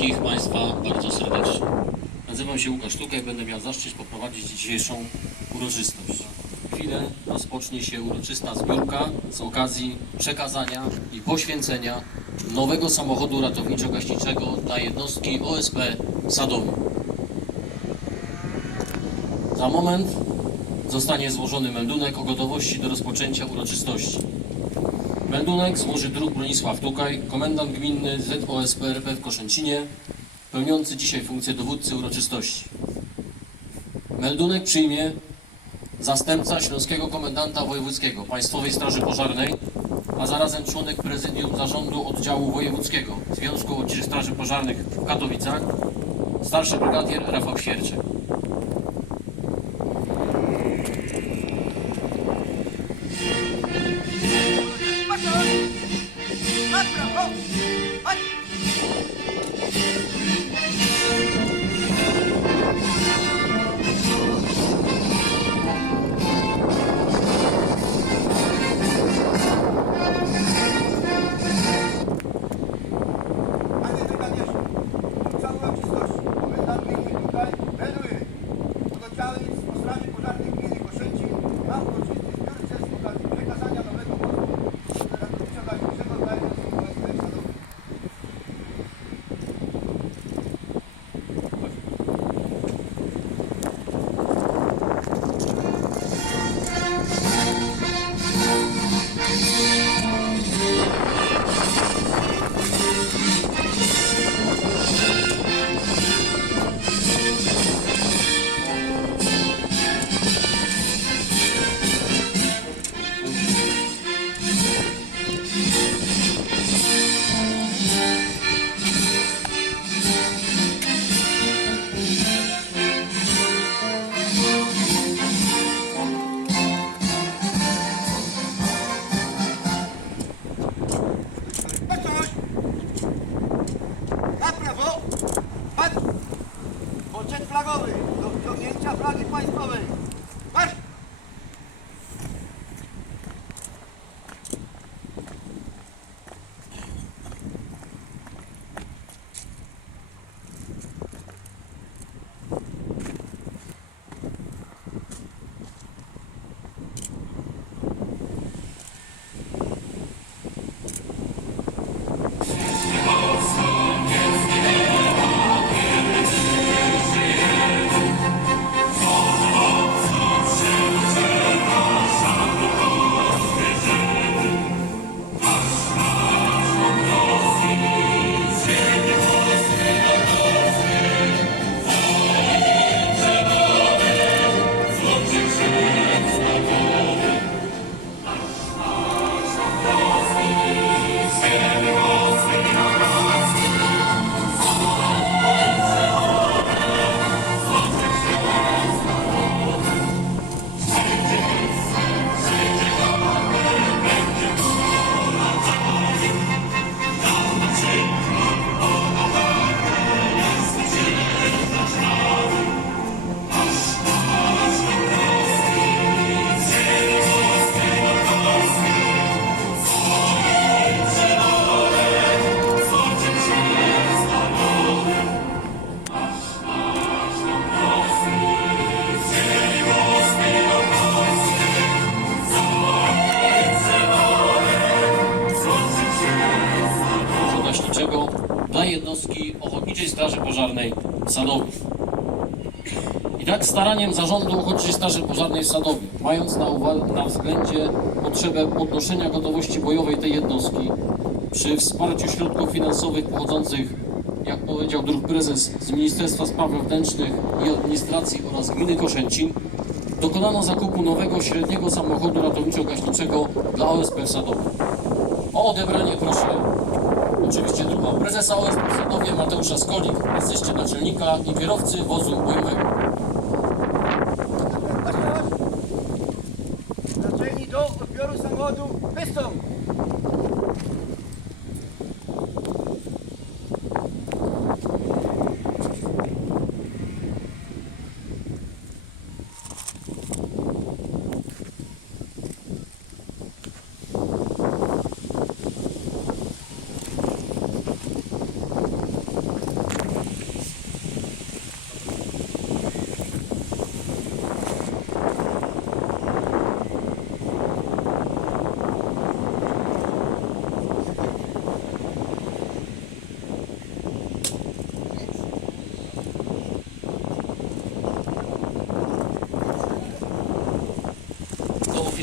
wszystkich Państwa bardzo serdecznie. Nazywam się Łukasz Tuka i będę miał zaszczyt poprowadzić dzisiejszą uroczystość. W chwilę rozpocznie się uroczysta zbiórka z okazji przekazania i poświęcenia nowego samochodu ratowniczo-gaśniczego dla jednostki OSP Sadowy. Za moment zostanie złożony meldunek o gotowości do rozpoczęcia uroczystości. Meldunek złoży druk Bronisław Tukaj, komendant gminny ZOSP RP w Koszęcinie, pełniący dzisiaj funkcję dowódcy uroczystości. Meldunek przyjmie zastępca Śląskiego Komendanta Wojewódzkiego Państwowej Straży Pożarnej, a zarazem członek prezydium zarządu oddziału wojewódzkiego Związku Ochotniczych Straży Pożarnych w Katowicach, starszy brygadier Rafał Świerczek. Jednostki Ochotniczej Straży Pożarnej w Sadowie. I tak staraniem Zarządu Ochotniczej Straży Pożarnej w Sadowie, mając na, na względzie potrzebę podnoszenia gotowości bojowej tej jednostki, przy wsparciu środków finansowych pochodzących, jak powiedział drugi prezes, z Ministerstwa Spraw Wewnętrznych i Administracji oraz Gminy Koszęcin, dokonano zakupu nowego średniego samochodu ratowniczo-gaśniczego dla OSP w Sadowie. O odebranie proszę oczywiście druga prezesa OSP w Sadowie Mateusza Skolik, asyście naczelnika i kierowcy wozu bojowego. Naczelni do odbioru samochodu wystąp!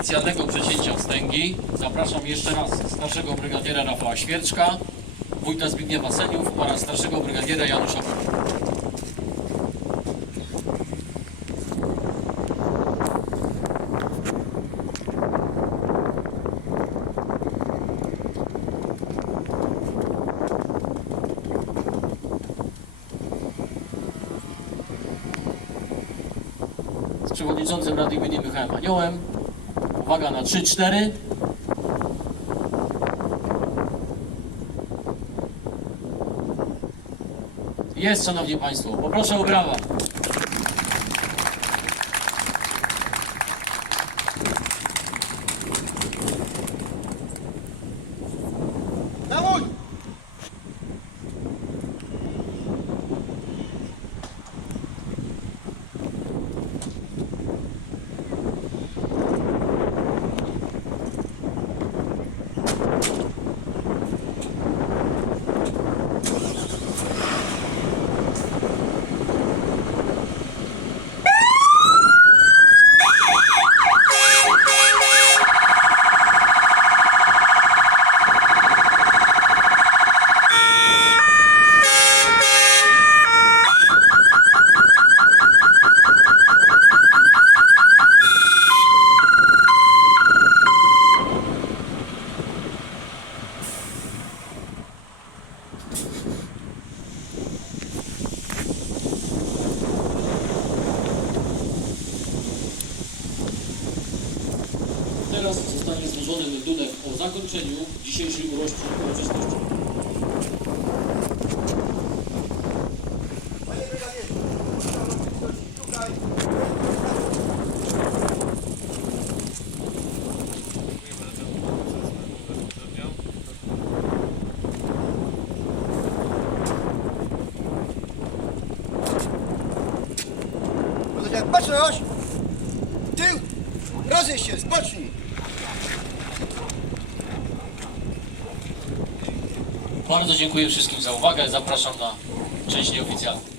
Oficjalnego przecięcia wstęgi zapraszam jeszcze raz starszego brygadiera Rafała Świerczka, wójta Zbigniewa Seniów oraz starszego brygadiera Janusza Kurka. z przewodniczącym Rady Gminy Michałem Aniołem. Uwaga na 3-4. Jest, Szanowni Państwo. Poproszę o brawa. Zostanie złożony meldunek o zakończeniu dzisiejszej uroczy- uroczystości. Panie uroczystości tutaj Powiedziałem, Baczność! Tył! Rozejść się, spocznij! Bardzo dziękuję wszystkim za uwagę. Zapraszam na część nieoficjalną.